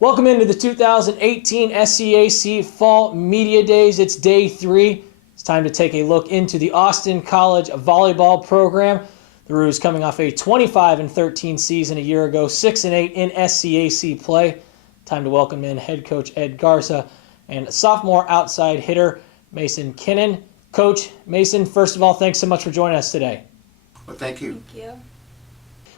Welcome into the 2018 SCAC Fall Media Days. It's day 3. It's time to take a look into the Austin College volleyball program. The Roos coming off a 25-13 season a year ago, 6-8 in SCAC play. Time to welcome in head coach Ed Garza and sophomore outside hitter Mayson Kennon. Coach Mayson, first of all, thanks so much for joining us today. Well, thank you. Thank you.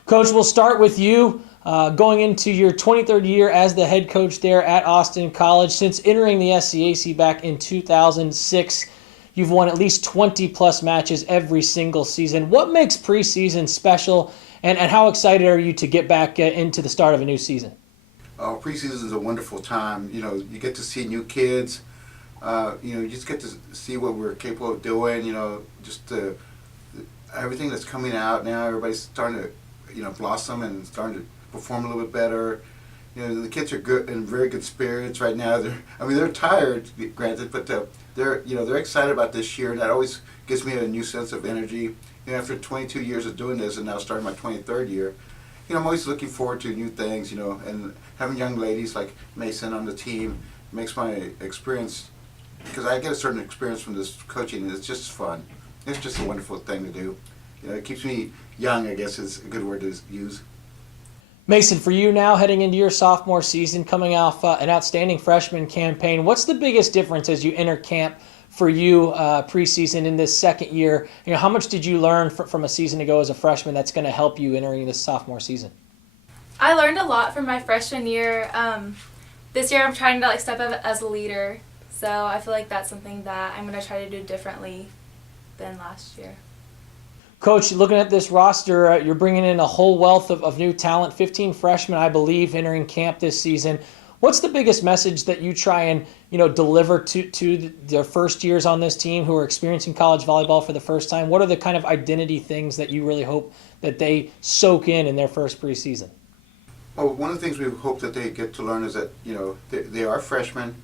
Coach, we'll start with you. Going into your 23rd year as the head coach there at Austin College. Since entering the SCAC back in 2006, you've won at least 20-plus matches every single season. What makes preseason special, and how excited are you to get back into the start of a new season? Preseason is a wonderful time. You get to see new kids. You just get to see what we're capable of doing. Everything that's coming out now. Everybody's starting to, blossom and starting to perform a little bit better. The kids are good in very good spirits right now. They're tired, granted, but they're excited about this year, and that always gives me a new sense of energy. After 22 years of doing this, and now starting my 23rd year, I'm always looking forward to new things. And having young ladies like Mayson on the team makes my experience, because I get a certain experience from this coaching, and it's just fun. It's just a wonderful thing to do. It keeps me young, I guess is a good word to use. Mayson, for you now heading into your sophomore season, coming off an outstanding freshman campaign, what's the biggest difference as you enter camp for you preseason in this second year? How much did you learn from a season ago as a freshman that's going to help you entering this sophomore season? I learned a lot from my freshman year. This year I'm trying to step up as a leader, so I feel like that's something that I'm going to try to do differently than last year. Coach, looking at this roster, you're bringing in a whole wealth of new talent, 15 freshmen, I believe, entering camp this season. What's the biggest message that you try and deliver to the first years on this team who are experiencing college volleyball for the first time? What are the kind of identity things that you really hope that they soak in their first preseason? Well, one of the things we hope that they get to learn is that they are freshmen,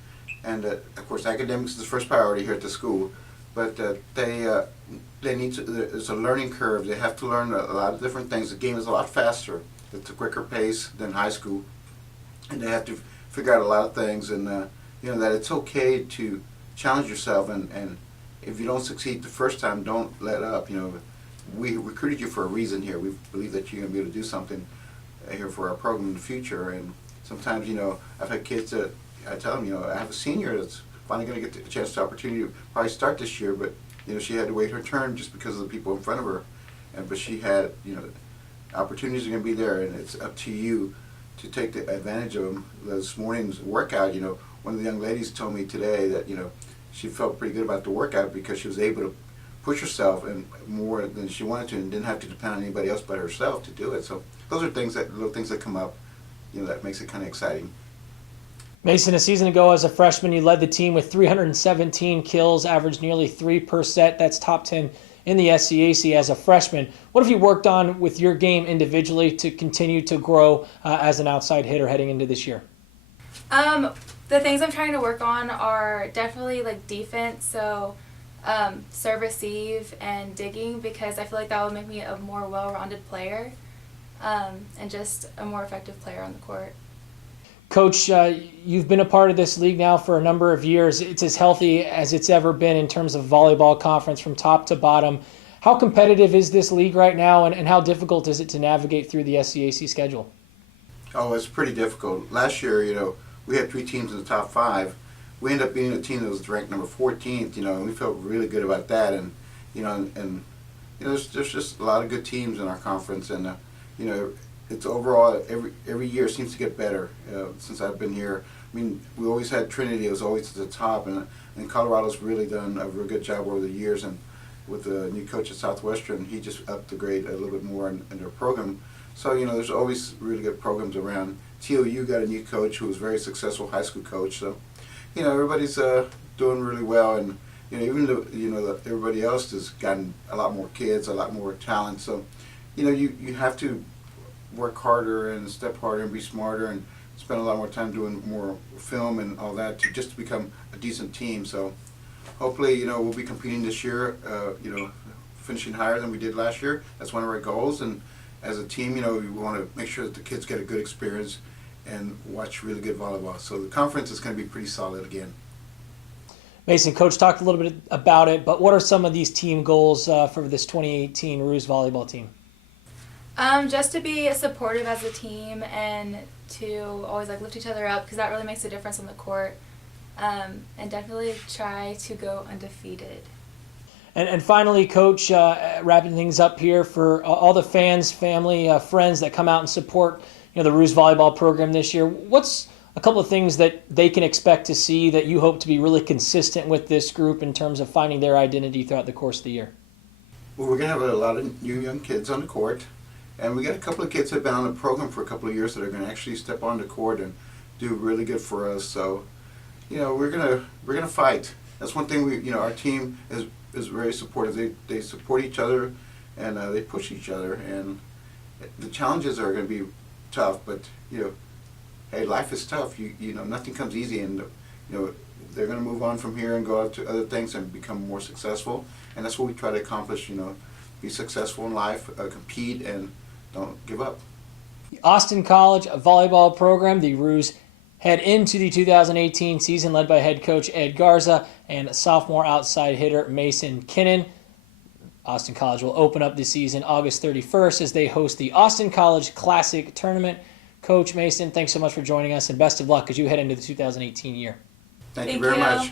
and of course academics is the first priority here at the school, but they need to. There's a learning curve. They have to learn a lot of different things. The game is a lot faster. It's a quicker pace than high school, and they have to figure out a lot of things. And that it's okay to challenge yourself. And if you don't succeed the first time, don't let up. We recruited you for a reason here. We believe that you're going to be able to do something here for our program in the future. And sometimes, I've had kids that I tell them, I have a senior that's finally going to get a chance to opportunity to probably start this year, but she had to wait her turn just because of the people in front of her, but she had, opportunities are going to be there, and it's up to you to take the advantage of them. This morning's workout, one of the young ladies told me today that, she felt pretty good about the workout because she was able to push herself and more than she wanted to, and didn't have to depend on anybody else but herself to do it. So those are little things that come up, that makes it kind of exciting. Mayson, a season ago as a freshman, you led the team with 317 kills, averaged nearly 3 per set. That's top 10 in the SCAC as a freshman. What have you worked on with your game individually to continue to grow as an outside hitter heading into this year? The things I'm trying to work on are definitely defense, so serve, receive, and digging, because I feel like that will make me a more well-rounded player and just a more effective player on the court. Coach, you've been a part of this league now for a number of years. It's as healthy as it's ever been in terms of volleyball conference from top to bottom. How competitive is this league right now, and how difficult is it to navigate through the SCAC schedule? Oh, it's pretty difficult. Last year, we had 3 teams in the top 5. We ended up being a team that was ranked number 14th, and we felt really good about that. And, there's just a lot of good teams in our conference, and, it's overall every year seems to get better since I've been here. We always had Trinity. It was always at the top, and Colorado's really done a real good job over the years. And with the new coach at Southwestern, he just upped the grade a little bit more in their program. So there's always really good programs around. TOU got a new coach who was a very successful high school coach. So everybody's doing really well, and even though everybody else has gotten a lot more kids, a lot more talent. So you have to work harder and step harder and be smarter and spend a lot more time doing more film and all that to just become a decent team. So hopefully, we'll be competing this year, finishing higher than we did last year. That's one of our goals. And as a team, we want to make sure that the kids get a good experience and watch really good volleyball. So the conference is going to be pretty solid again. Mayson, Coach talked a little bit about it, but what are some of these team goals for this 2018 Roos volleyball team? Just to be supportive as a team and to always lift each other up, because that really makes a difference on the court. And definitely try to go undefeated. And finally, Coach, wrapping things up here for all the fans, family, friends that come out and support the Roos volleyball program this year. What's a couple of things that they can expect to see that you hope to be really consistent with this group in terms of finding their identity throughout the course of the year? Well, we're going to have a lot of new young kids on the court, and we got a couple of kids that have been on the program for a couple of years that are going to actually step on the court and do really good for us. So, we're gonna fight. That's one thing our team is very supportive. They support each other, and they push each other. And the challenges are going to be tough, but hey, life is tough. Nothing comes easy, and they're going to move on from here and go out to other things and become more successful. And that's what we try to accomplish. Be successful in life, compete, and don't give up. The Austin College volleyball program, the Roos, head into the 2018 season led by head coach Ed Garza and sophomore outside hitter Mayson Kennon. Austin College will open up the season August 31st as they host the Austin College Classic Tournament. Coach Mayson, thanks so much for joining us, and best of luck as you head into the 2018 year. Thank you very much.